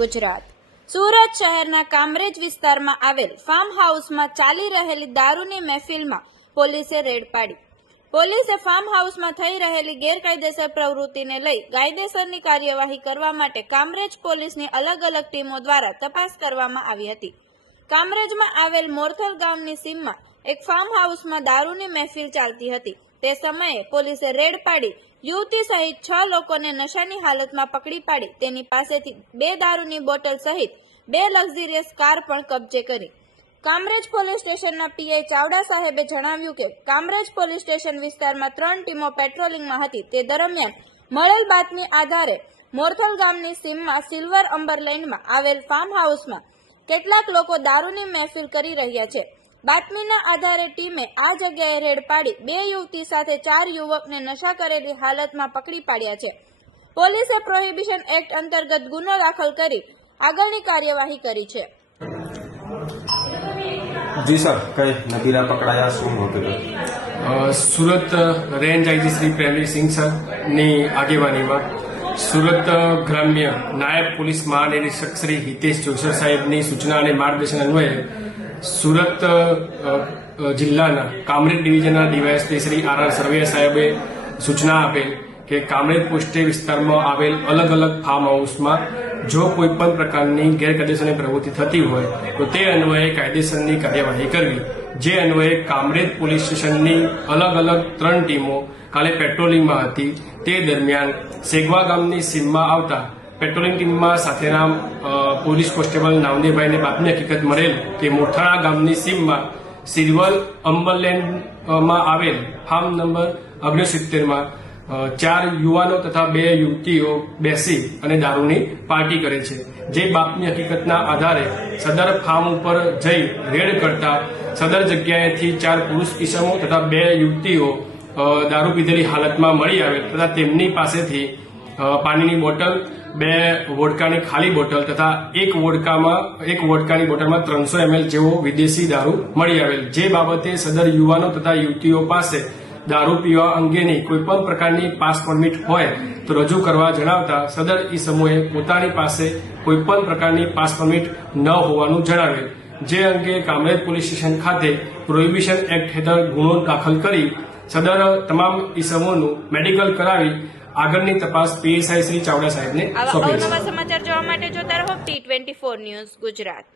ગુજરાત. સુરત શહેરના કામરેજ વિસ્તારમાં આવેલ ફાર્મ હાઉસમાં ચાલી રહેલી દારૂની મહેફિલમાં પોલીસે રેડ પાડી. પોલીસે ફાર્મ હાઉસમાં થઈ રહેલી ગેરકાયદેસર પ્રવૃત્તિને લઈ કાયદેસરની કાર્યવાહી કરવા માટે કામરેજ પોલીસની અલગ અલગ ટીમો દ્વારા તપાસ કરવામાં આવી હતી. કામરેજમાં આવેલ મોરથલ ગામની સીમમાં એક ફાર્મ હાઉસમાં દારૂની મહેફિલ ચાલતી હતી. તે સમયે પોલીસે રેડ પાડી યુવતી સહિત છ લોકોને નશાની હાલતમાં પકડી પાડી. તેની પાસેથી બે દારૂની બોટલ સહિત બે લક્ઝરિયસ કાર પણ કબજે કરી. કામરેજ પોલીસ સ્ટેશનના પીઆઈ ચાવડા સાહેબે જણાવ્યું કે, કામરેજ પોલીસ સ્ટેશન વિસ્તારમાં ત્રણ ટીમો પેટ્રોલિંગમાં હતી. તે દરમિયાન મળેલ બાતમી આધારે મોરથલ ગામની સીમમાં સિલ્વર અંબર લાઇનમાં આવેલ ફાર્મ હાઉસમાં કેટલાક લોકો દારૂની મહેફિલ કરી રહ્યા છે. બાતમીના આધારે ટીમે આ જગ્યાએ રેડ પાડી બે યુવતી સાથે ચાર યુવકને નશા કરેલી હાલતમાં પકડી પાડ્યા છે. પોલીસે પ્રોહિબિશન એક્ટ અંતર્ગત ગુનો દાખલ કરી આગળની કાર્યવાહી કરી છે. જી સર કઈ નદીરા પકડાયા શું હતું? સુરત રેન્જ આઈજી શ્રી પ્રેમવીરસિંહ સરની આગેવાનીમાં સુરત ગ્રામ્ય નાયબ પોલીસ મહાનિરીક્ષક શ્રી હિતેશ જોશર સાહેબની સૂચના અને માર્ગદર્શન અન્વયે સુરત જિલ્લાના Kamrej ડિવિઝનના DYSP Shri R R Sarvaiya સાહેબે સૂચના આપેલ કે કામરેજ પોસ્ટે વિસ્તારમાં આવેલ અલગ અલગ ફાર્મ હાઉસમાં જો કોઈ પણ પ્રકારની ગેરકાયદેસરની પ્રવૃત્તિ થતી હોય, તો તે અન્વયે કાયદેસરની કાર્યવાહી કરવી. જે અન્વયે કામરેજ પોલીસ સ્ટેશનની અલગ અલગ ત્રણ ટીમો કાલે પેટ્રોલિંગમાં હતી. તે દરમિયાન સેગવા ગામની સીમમાં આવતા પેટ્રોલિંગ ટીમમાં સાથેના પોલીસ કોન્સ્ટેબલ નામદેવભાઈને બાતમી હકીકત મળેલ કે મોથાણા ગામની સીમમાં સિરવલ અંબરલેન્ડમાં આવેલ ફાર્મ નંબર ઓગણસિત્તેરમાં અ, ચાર યુવાનો તથા બે યુવતીઓ બેસી અને દારૂની પાર્ટી કરે છે. જે બાપની હકીકતના આધારે સદર ફાર્મ ઉપર જઈ રેડ કરતા સદર જગ્યાએથી ચાર પુરુષ કિસમો તથા બે યુવતીઓ દારૂ પીધેલી હાલતમાં મળી આવેલ તથા તેમની પાસેથી પાણીની બોટલ, બે વોડકાની ખાલી બોટલ તથા એક વોડકામાં, એક વોડકાની બોટલમાં ત્રણસો એમએલ જેવો વિદેશી દારૂ મળી આવેલ. જે બાબતે સદર યુવાનો તથા યુવતીઓ પાસે દારૂ પીવા અંગેની કોઈપણ પ્રકારની પાસ પરમિટ હોય તો રજૂ કરવા જણાવતા સદર ઈ સમૂહે પોતાની પાસે કોઈપણ પ્રકારની પાસ પરમિટ ન હોવાનું જણાવેલ. જે અંગે કામરેજ પોલીસ સ્ટેશન ખાતે પ્રોહિબિશન એક્ટ હેઠળ ગુનો દાખલ કરી સદર તમામ ઈસમોનું મેડિકલ કરાવી આગળની તપાસ પીએસઆઈ શ્રી ચાવડા સાહેબને સોંપી છે. સમાચાર જોવા માટે જોતા રહો T twenty four news Gujarat.